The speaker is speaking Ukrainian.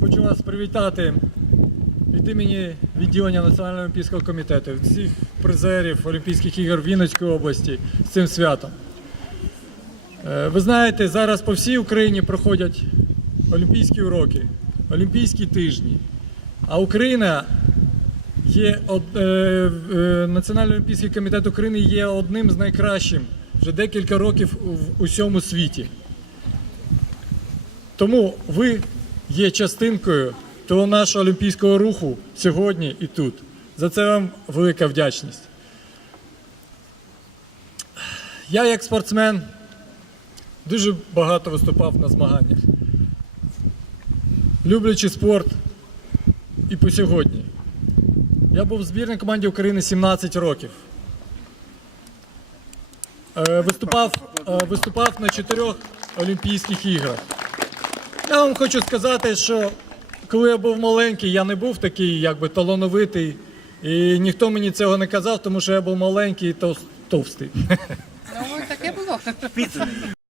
Хочу вас привітати від імені відділення Національного олімпійського комітету, всіх призерів Олімпійських ігор Вінницької області з цим святом. Е, Ви знаєте, зараз по всій Україні проходять олімпійські уроки, олімпійські тижні. А Україна є е, е, Національний олімпійський комітет України є одним з найкращим вже декілька років в усьому світі. Тому ви є частинкою того нашого олімпійського руху сьогодні і тут. За це вам велика вдячність. Я, як спортсмен, дуже багато виступав на змаганнях. Люблячи спорт і по сьогодні. Я був в збірній команді України 17 років. Е, Виступав, е, виступав на чотирьох Олімпійських іграх. Я вам хочу сказати, що коли я був маленький, я не був такий якби талановитий. І ніхто мені цього не казав, тому що я був маленький і товстий. Ну, таке було.